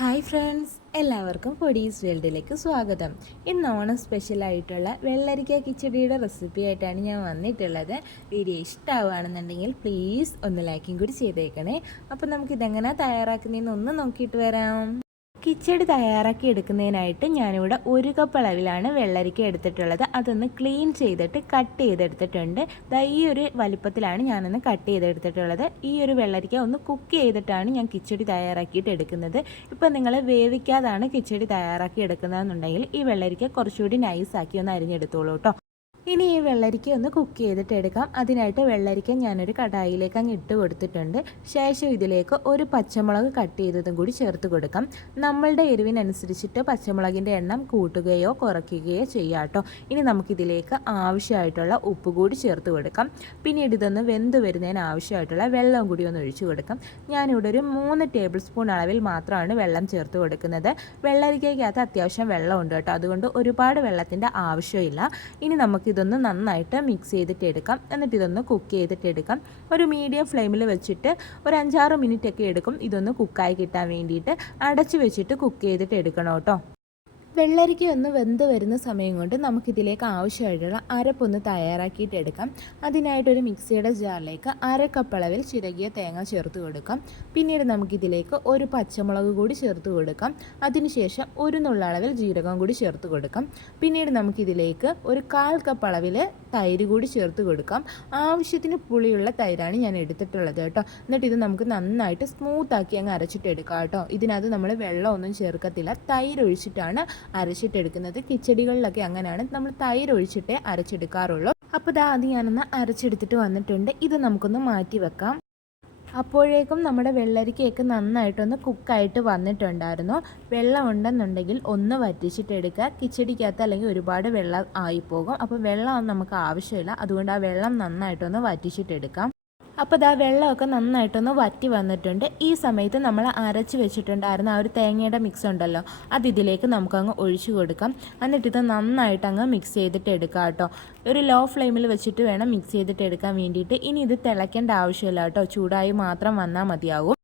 Hi friends എല്ലാവർക്കും പൊടീസ് വേൾഡിലേക്ക് സ്വാഗതം. ഇന്ന് ഓണം സ്പെഷ്യലായിട്ടുള്ള വെള്ളരിക്ക കിച്ചടിയുടെ റെസിപ്പി ആയിട്ടാണ് ഞാൻ വന്നിട്ടുള്ളത്. വീഡിയോ ഇഷ്ടമാവുകയാണെന്നുണ്ടെങ്കിൽ പ്ലീസ് ഒന്ന് ലൈക്കും കൂടി ചെയ്തേക്കണേ. അപ്പോൾ നമുക്കിതെങ്ങനെ തയ്യാറാക്കുന്നതെന്ന് ഒന്ന് നോക്കിയിട്ട് വരാം. കിച്ചടി തയ്യാറാക്കി എടുക്കുന്നതിനായിട്ട് ഞാനിവിടെ ഒരു കപ്പ് അളവിലാണ് വെള്ളരിക്ക എടുത്തിട്ടുള്ളത്. അതൊന്ന് ക്ലീൻ ചെയ്തിട്ട് കട്ട് ചെയ്തെടുത്തിട്ടുണ്ട്. ഈ ഒരു വലിപ്പത്തിലാണ് ഞാനൊന്ന് കട്ട് ചെയ്തെടുത്തിട്ടുള്ളത്. ഈ ഒരു വെള്ളരിക്ക ഒന്ന് കുക്ക് ചെയ്തിട്ടാണ് ഞാൻ കിച്ചടി തയ്യാറാക്കിയിട്ട് എടുക്കുന്നത്. ഇപ്പം നിങ്ങൾ വേവിക്കാതാണ് കിച്ചടി തയ്യാറാക്കി എടുക്കുന്നതെന്നുണ്ടെങ്കിൽ ഈ വെള്ളരിക്ക കുറച്ചുകൂടി നൈസാക്കി ഒന്ന് അരിഞ്ഞെടുത്തോളൂ കേട്ടോ. ഇനി ഈ വെള്ളരിക്ക ഒന്ന് കുക്ക് ചെയ്തിട്ട് എടുക്കാം. അതിനായിട്ട് വെള്ളരിക്ക ഞാനൊരു കടായിലേക്ക് അങ്ങ് ഇട്ട് കൊടുത്തിട്ടുണ്ട്. ശേഷം ഇതിലേക്ക് ഒരു പച്ചമുളക് കട്ട് ചെയ്തതും കൂടി ചേർത്ത് കൊടുക്കാം. നമ്മളുടെ എരിവിനനുസരിച്ചിട്ട് പച്ചമുളകിന്റെ എണ്ണം കൂട്ടുകയോ കുറയ്ക്കുകയോ ചെയ്യാം ഇനി നമുക്കിതിലേക്ക് ആവശ്യമായിട്ടുള്ള ഉപ്പ് കൂടി ചേർത്ത് കൊടുക്കാം. പിന്നീട് ഇതൊന്ന് വെന്ത് വരുന്നതിന് ആവശ്യമായിട്ടുള്ള വെള്ളം കൂടി ഒന്ന് ഒഴിച്ചു കൊടുക്കാം. ഞാനിവിടെ ഒരു മൂന്ന് ടേബിൾ സ്പൂൺ അളവിൽ മാത്രമാണ് വെള്ളം ചേർത്ത് കൊടുക്കുന്നത്. വെള്ളരിക്കകത്ത് അത്യാവശ്യം വെള്ളമുണ്ട് കേട്ടോ അതുകൊണ്ട് ഒരുപാട് വെള്ളത്തിന്റെ ആവശ്യമില്ല. ഇനി നമുക്ക് ഇതൊന്ന് നന്നായിട്ട് മിക്സ് ചെയ്തിട്ട് എടുക്കാം. എന്നിട്ട് ഇതൊന്ന് കുക്ക് ചെയ്തിട്ട് എടുക്കാം. ഒരു മീഡിയം ഫ്ലെയിമിൽ വെച്ചിട്ട് ഒരു അഞ്ചാറ് മിനിറ്റ് ഒക്കെ എടുക്കും. ഇതൊന്ന് കുക്കായി കിട്ടാൻ വേണ്ടിയിട്ട് അടച്ചു വെച്ചിട്ട് കുക്ക് ചെയ്തിട്ട് എടുക്കണം കേട്ടോ. വെള്ളരിക്ക ഒന്ന് വെന്ത് വരുന്ന സമയം കൊണ്ട് നമുക്കിതിലേക്ക് ആവശ്യമായിട്ടുള്ള അരപ്പൊന്ന് തയ്യാറാക്കിയിട്ട് എടുക്കാം. അതിനായിട്ടൊരു മിക്സിയുടെ ജാറിലേക്ക് അര കപ്പ് അളവിൽ ചിരകിയ തേങ്ങ ചേർത്ത് കൊടുക്കാം. പിന്നീട് നമുക്കിതിലേക്ക് ഒരു പച്ചമുളക് കൂടി ചേർത്ത് കൊടുക്കാം. അതിനുശേഷം ഒരു നുള്ളളവിൽ ജീരകം കൂടി ചേർത്ത് കൊടുക്കാം. പിന്നീട് നമുക്കിതിലേക്ക് ഒരു കാൽ കപ്പ് അളവിൽ തൈര് കൂടി ചേർത്ത് കൊടുക്കാം. ആവശ്യത്തിന് പുളിയുള്ള തൈരാണ് ഞാൻ എടുത്തിട്ടുള്ളത് കേട്ടോ. എന്നിട്ട് ഇത് നമുക്ക് നന്നായിട്ട് സ്മൂത്താക്കി അങ്ങ് അരച്ചിട്ട് എടുക്കാം കേട്ടോ. ഇതിനകത്ത് നമ്മൾ വെള്ളമൊന്നും ചേർക്കത്തില്ല. തൈര് ഒഴിച്ചിട്ടാണ് അരച്ചിട്ടെടുക്കുന്നത്. കിച്ചടികളിലൊക്കെ അങ്ങനെയാണ് നമ്മൾ തൈര് ഒഴിച്ചിട്ടേ അരച്ചെടുക്കാറുള്ളൂ. അപ്പോൾ ഇതാ അത് ഞാനൊന്ന് അരച്ചെടുത്തിട്ട് വന്നിട്ടുണ്ട്. ഇത് നമുക്കൊന്ന് മാറ്റി വെക്കാം. അപ്പോഴേക്കും നമ്മുടെ വെള്ളരിക്കയൊക്കെ നന്നായിട്ടൊന്ന് കുക്കായിട്ട് വന്നിട്ടുണ്ടായിരുന്നു. വെള്ളം ഉണ്ടെന്നുണ്ടെങ്കിൽ ഒന്ന് വറ്റിച്ചിട്ടെടുക്കുക. കിച്ചടിക്കകത്ത് അല്ലെങ്കിൽ ഒരുപാട് വെള്ളം ആയിപ്പോകും. അപ്പോൾ വെള്ളം നമുക്ക് ആവശ്യമില്ല. അതുകൊണ്ട് ആ വെള്ളം നന്നായിട്ടൊന്ന് വറ്റിച്ചിട്ടെടുക്കാം. അപ്പോൾ ഇതാ വെള്ളമൊക്കെ നന്നായിട്ടൊന്ന് വറ്റി വന്നിട്ടുണ്ട്. ഈ സമയത്ത് നമ്മൾ അരച്ച് വെച്ചിട്ടുണ്ടായിരുന്ന ആ ഒരു തേങ്ങയുടെ മിക്സ് ഉണ്ടല്ലോ അത് ഇതിലേക്ക് നമുക്കങ്ങ് ഒഴിച്ചു കൊടുക്കാം. എന്നിട്ട് ഇത് നന്നായിട്ട് അങ്ങ് മിക്സ് ചെയ്തിട്ട് എടുക്കാം കേട്ടോ. ഒരു ലോ ഫ്ലെയിമിൽ വെച്ചിട്ട് വേണം മിക്സ് ചെയ്തിട്ട് എടുക്കാൻ വേണ്ടിയിട്ട്. ഇനി ഇത് തിളയ്ക്കേണ്ട ആവശ്യമില്ല കേട്ടോ. ചൂടായി മാത്രം വന്നാൽ മതിയാവും.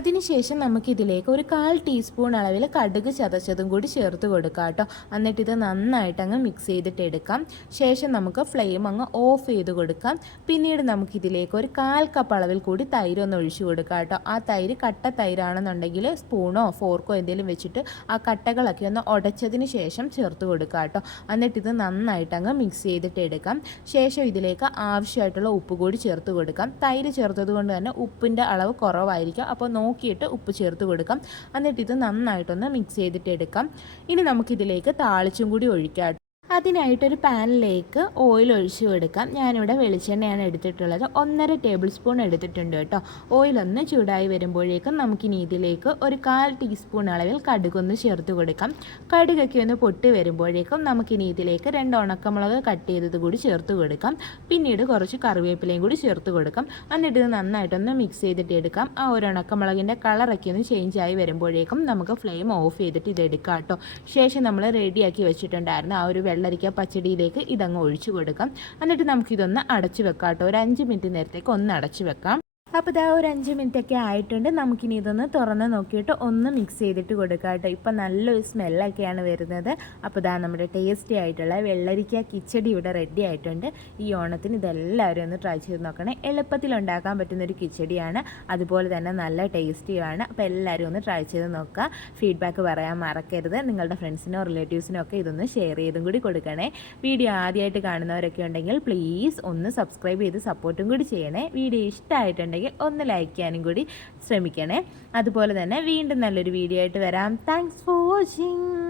അതിനുശേഷം നമുക്ക് ഇതിലേക്ക് ഒരു കാൽ ടീസ്പൂൺ അളവിൽ കടുക് ചതച്ചതും കൂടി ചേർത്ത് കൊടുക്കാം കേട്ടോ. എന്നിട്ട് ഇത് നന്നായിട്ട് അങ്ങ് മിക്സ് ചെയ്തിട്ട് എടുക്കാം. ശേഷം നമുക്ക് ഫ്ലെയിം അങ്ങ് ഓഫ് ചെയ്ത് കൊടുക്കാം. പിന്നീട് നമുക്കിതിലേക്ക് ഒരു കാൽ കപ്പ് അളവിൽ കൂടി തൈര് ഒന്ന് ഒഴിച്ചു കൊടുക്കാം കേട്ടോ. ആ തൈര് കട്ട തൈരാണെന്നുണ്ടെങ്കിൽ സ്പൂണോ ഫോർക്കോ എന്തെങ്കിലും വെച്ചിട്ട് ആ കട്ടകളൊക്കെ ഒന്ന് ഉടച്ചതിന് ശേഷം ചേർത്ത് കൊടുക്കാം കേട്ടോ. എന്നിട്ട് ഇത് നന്നായിട്ട് അങ്ങ് മിക്സ് ചെയ്തിട്ട് എടുക്കാം. ശേഷം ഇതിലേക്ക് ആവശ്യമായിട്ടുള്ള ഉപ്പ് കൂടി ചേർത്ത് കൊടുക്കാം. തൈര് ചേർത്തത് കൊണ്ട് തന്നെ ഉപ്പിന്റെ അളവ് കുറവായിരിക്കും. അപ്പോൾ നോക്കിയിട്ട് ഉപ്പ് ചേർത്ത് കൊടുക്കാം. എന്നിട്ട് ഇത് നന്നായിട്ടൊന്ന് മിക്സ് ചെയ്തിട്ട് എടുക്കാം. ഇനി നമുക്കിതിലേക്ക് താളിച്ചും കൂടി ഒഴിക്കാം. അതിനായിട്ടൊരു പാനിലേക്ക് ഓയിൽ ഒഴിച്ചു കൊടുക്കാം. ഞാനിവിടെ വെളിച്ചെണ്ണയാണ് എടുത്തിട്ടുള്ളത്. ഒന്നര ടേബിൾ സ്പൂൺ എടുത്തിട്ടുണ്ട് കേട്ടോ. ഓയിൽ ഒന്ന് ചൂടായി വരുമ്പോഴേക്കും നമുക്കിനി ഇതിലേക്ക് ഒരു കാൽ ടീസ്പൂൺ അളവിൽ കടുകൊന്ന് ചേർത്ത് കൊടുക്കാം. കടുകൊക്കെ ഒന്ന് പൊട്ടി വരുമ്പോഴേക്കും നമുക്കിനി ഇതിലേക്ക് രണ്ട് ഉണക്കമുളക് കട്ട് ചെയ്തത് കൂടി ചേർത്ത് കൊടുക്കാം. പിന്നീട് കുറച്ച് കറിവേപ്പിലയും കൂടി ചേർത്ത് കൊടുക്കാം. എന്നിട്ട് ഇത് നന്നായിട്ടൊന്ന് മിക്സ് ചെയ്തിട്ട് എടുക്കാം. ആ ഒരു ഉണക്കമുളകിന്റെ കളറൊക്കെ ഒന്ന് ചേഞ്ച് ആയി വരുമ്പോഴേക്കും നമുക്ക് ഫ്ലെയിം ഓഫ് ചെയ്തിട്ട് ഇത് എടുക്കാം കേട്ടോ. ശേഷം നമ്മൾ റെഡിയാക്കി വെച്ചിട്ടുണ്ടായിരുന്നു ആ ഒരു വെള്ളരിക്ക പച്ചടിയിലേക്ക് ഇതങ്ങ് ഒഴിച്ചു കൊടുക്കാം. എന്നിട്ട് നമുക്കിതൊന്ന് അടച്ചു വെക്കാം കേട്ടോ ഒരു അഞ്ച് മിനിറ്റ് നേരത്തേക്ക് ഒന്ന് അടച്ചു വെക്കാം. അപ്പോൾ ഇതാ ഒരു അഞ്ച് മിനിറ്റ് ഒക്കെ ആയിട്ടുണ്ട്. നമുക്കിനി ഇതൊന്ന് തുറന്ന് നോക്കിയിട്ട് ഒന്ന് മിക്സ് ചെയ്തിട്ട് കൊടുക്കാം കേട്ടോ. ഇപ്പം നല്ലൊരു സ്മെല്ലൊക്കെയാണ് വരുന്നത്. അപ്പോൾ ഇതാ നമ്മുടെ ടേസ്റ്റി ആയിട്ടുള്ള വെള്ളരിക്ക കിച്ചടി ഇവിടെ റെഡി ആയിട്ടുണ്ട്. ഈ ഓണത്തിന് ഇതെല്ലാവരും ഒന്ന് ട്രൈ ചെയ്ത് നോക്കണേ. എളുപ്പത്തിൽ ഉണ്ടാക്കാൻ പറ്റുന്ന ഒരു കിച്ചടിയാണ്. അതുപോലെ തന്നെ നല്ല ടേസ്റ്റിയുമാണ് അപ്പോൾ എല്ലാവരും ഒന്ന് ട്രൈ ചെയ്ത് നോക്കുക. ഫീഡ്ബാക്ക് പറയാൻ മറക്കരുത്. നിങ്ങളുടെ ഫ്രണ്ട്സിനോ റിലേറ്റീവ്സിനോ ഒക്കെ ഇതൊന്ന് ഷെയർ ചെയ്തും കൂടി കൊടുക്കണേ. വീഡിയോ ആദ്യമായിട്ട് കാണുന്നവരൊക്കെ ഉണ്ടെങ്കിൽ പ്ലീസ് ഒന്ന് സബ്സ്ക്രൈബ് ചെയ്ത് സപ്പോർട്ടും കൂടി ചെയ്യണേ. വീഡിയോ ഇഷ്ടമായിട്ടുണ്ടെങ്കിൽ ഒന്ന് ലൈക്ക് ചെയ്യാനും കൂടി ശ്രമിക്കണേ. അതുപോലെ തന്നെ വീണ്ടും നല്ലൊരു വീഡിയോ ആയിട്ട് വരാം. Thanks for watching